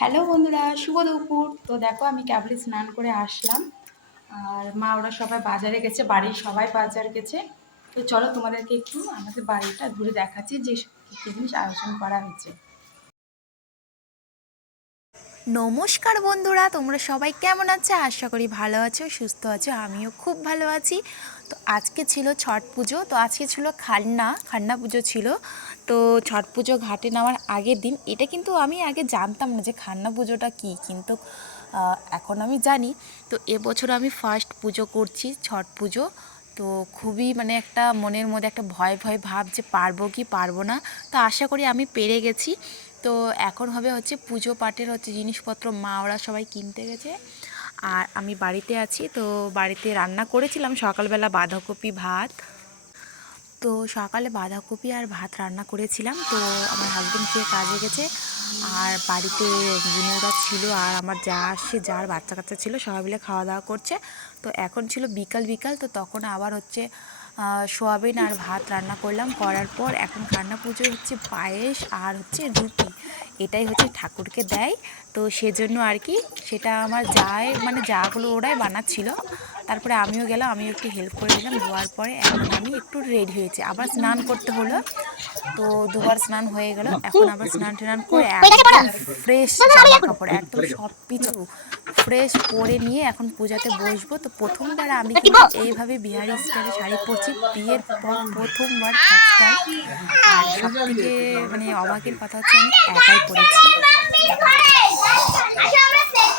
Hello বন্ধুরা, শুভ দুপুর। তো দেখো, আমি ক্যাবলি স্নান করে আসলাম। আর মা, ওরা সবাই বাজারে গেছে, বাড়ির সবাই বাজার গেছে। তো চলো তোমাদেরকে একটু আমাদের বাড়িটা ঘুরে দেখাচ্ছি, যে কী জিনিস আয়োজন করা হয়েছে। নমস্কার বন্ধুরা, তোমরা সবাই কেমন আছো? আশা করি ভালো আছো, সুস্থ আছো, আমিও খুব ভালো আছি। তো আজকে ছিল ছট পুজো, তো আজকে ছিল খান্না খান্না পুজো ছিল। তো ছট পুজো ঘাটে নেওয়ার আগের দিন, এটা কিন্তু আমি আগে জানতাম না যে খান্না পুজোটা কী, কিন্তু এখন আমি জানি। তো এবছর আমি ফার্স্ট পুজো করছি, ছট পুজো। তো খুবই মানে একটা মনের মধ্যে একটা ভয় ভয় ভাব যে পারব কি পারব না, তো আশা করি আমি পেরে গেছি। তো এখন হবে হচ্ছে পুজো পাঠের হচ্ছে জিনিসপত্র, মা ওরা সবাই কিনতে গেছে। আর আমি বাড়িতে আছি, তো বাড়িতে রান্না করেছিলাম সকালবেলা বাঁধাকপি ভাত। তো সকালে বাঁধাকপি আর ভাত রান্না করেছিলাম, তো আমার হাজব্যান্ড খেয়ে কাজে গেছে। আর বাড়িতে বুনুরা ছিল আর আমার যা আসছে যার বাচ্চা কাচ্চা ছিল সবাই মিলে খাওয়া দাওয়া করছে। তো এখন ছিল বিকাল বিকাল তো তখন আবার হচ্ছে সোয়াবিন আর ভাত রান্না করলাম। করার পর এখন কান্না পুজো হচ্ছে পায়েস আর হচ্ছে রুটি। এটাই হচ্ছে ঠাকুরকে দেয়। তো সেজন্য আর কি সেটা আমার যায় মানে যাগুলো ওরাই বানাচ্ছিল। তারপরে আমিও গেলাম আমিও একটু হেল্প করে দিলাম। ধোয়ার পরে এখন আমি একটু রেডি হয়েছি। আবার স্নান করতে হলো। তো দুবার স্নান হয়ে গেল। এখন আবার স্নান টান করে একদম ফ্রেশ জামা কাপড় একদম সব কিছু ফ্রেশ পরে নিয়ে এখন পূজাতে বসবো। তো প্রথমবার আমি কিন্তু এইভাবে বিহারি স্টাইলে শাড়ি পরছি। বিয়ের পর প্রথমবার ফার্স্ট টাইম আর সব থেকে মানে অবাকের কথা হচ্ছে আমি একাই পরেছি।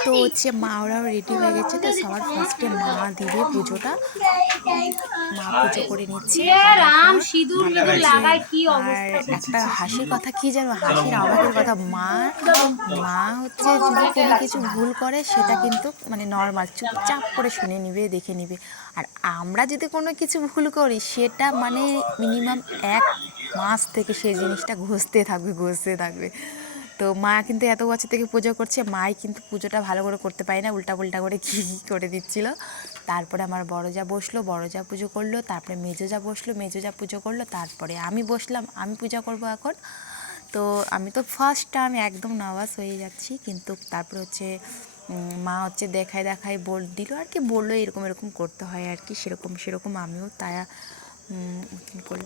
তো হচ্ছে মা ওরাও রেডি হয়ে গেছে তো সবার ফার্স্টে মা দিবে পুজোটা মা পুজো করে নিচ্ছে। আর একটা হাসির কথা কি জানো হাসির অবাকের কথা মা মা হচ্ছে যদি কোনো কিছু ভুল করে সেটা কিন্তু মানে নর্মাল চুপচাপ করে শুনে নিবে দেখে নিবে। আর আমরা যদি কোনো কিছু ভুল করি সেটা মানে মিনিমাম এক মাস থেকে সেই জিনিসটা ঘষতে থাকবে ঘষতে থাকবে। তো মা কিন্তু এত বছর থেকে পুজো করছে মাই কিন্তু পুজোটা ভালো করে করতে পারি না উল্টা পুল্টা করে কী কী করে দিচ্ছিল। তারপরে আমার বড় যা বসল বড় যা পুজো করল তারপরে মেজো যা বসল মেজো যা পুজো করল তারপরে আমি বসলাম আমি পূজা করব এখন। তো আমি তো ফার্স্ট টাইম একদম নার্ভাস হয়ে যাচ্ছি কিন্তু তারপরে হচ্ছে মা হচ্ছে দেখায় দেখায় বল দিল আর কি বলল এরকম এরকম করতে হয় আর কি সেরকম সেরকম আমিও তাই উম, করল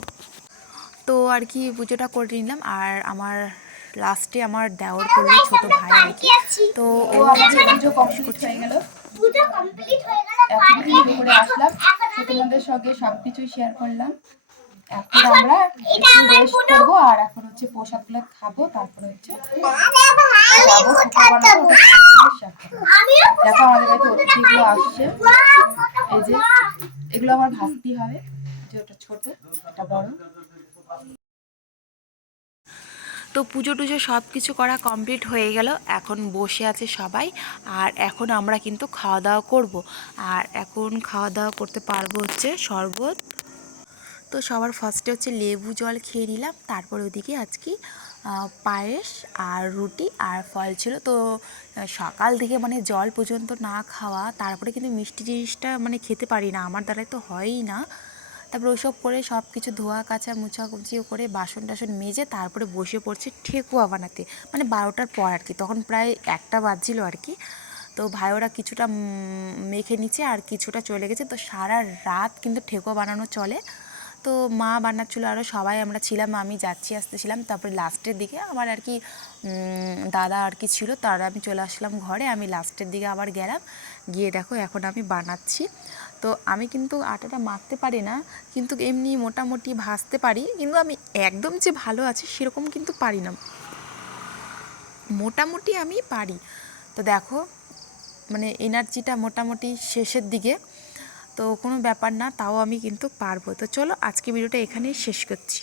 তো আর কি পুজোটা করে নিলাম আর আমার লাস্টে আমার দেওর করল ছোট ভাই আর কি তো ও পুজো কমপ্লিট হয়ে গেল। পুজো কমপ্লিট হয়ে গেল এখন করে আসলাম। তোমাদের সঙ্গে সব কিছুই শেয়ার করলাম। এখন আমরা একটু রেস্ট করব আর এখন হচ্ছে প্রসাদগুলো খাব তারপরে হচ্ছে। দেখো আমাদের বাড়িতে অতিথিগুলো আসছে। এই যে এগুলো আমার ভাস্তি হবে যে ওটা ছোট এটা বড়। তো পুজো টুজো সব কিছু করা কমপ্লিট হয়ে গেল। এখন বসে আছে সবাই। আর এখন আমরা কিন্তু খাওয়া দাওয়া করব। আর এখন খাওয়া দাওয়া করতে পারব হচ্ছে শরবত। তো সবার ফার্স্টে হচ্ছে লেবু জল খেয়ে নিলাম। তারপর ওদিকে আজকে পায়েস আর রুটি আর ফল ছিল। তো সকাল থেকে মানে জল পর্যন্ত না খাওয়া, তারপরে কিন্তু মিষ্টি জিনিসটা মানে খেতে পারি না। আমার দ্বারাই তো হয়ই না। তারপরে ওইসব করে সব কিছু ধোয়া, কাচা, মুছা কুচিও করে বাসন টাসন মেজে তারপরে বসে পড়ছে ঠেকুয়া বানাতে। মানে বারোটার পর আর কি, তখন প্রায় একটা বাজছিল আর কি। তো ভাই ওরা কিছুটা মেখে নিচ্ছে আর কিছুটা চলে গেছে। তো সারা রাত কিন্তু ঠেকুয়া বানানো চলে। তো মা বানাচ্ছিলো আরও সবাই আমরা ছিলাম, আমি যাচ্ছি আসতেছিলাম তারপরে লাস্টের দিকে আবার আর কি দাদা আর কি ছিল, তারা আমি চলে আসলাম ঘরে। আমি লাস্টের দিকে আবার গেলাম। গিয়ে দেখো এখন আমি বানাচ্ছি। তো আমি কিন্তু আটাটা মাখতে পারি না, কিন্তু এমনি মোটামুটি ভাজতে পারি, কিন্তু আমি একদম যে ভালো আছি সেরকম কিন্তু পারি না। মোটামুটি আমি পারি। তো দেখো মানে এনার্জিটা মোটামুটি শেষের দিকে, তো কোনো ব্যাপার না, তাও আমি কিন্তু পারব। তো চলো আজকে ভিডিওটা এখানেই শেষ করছি।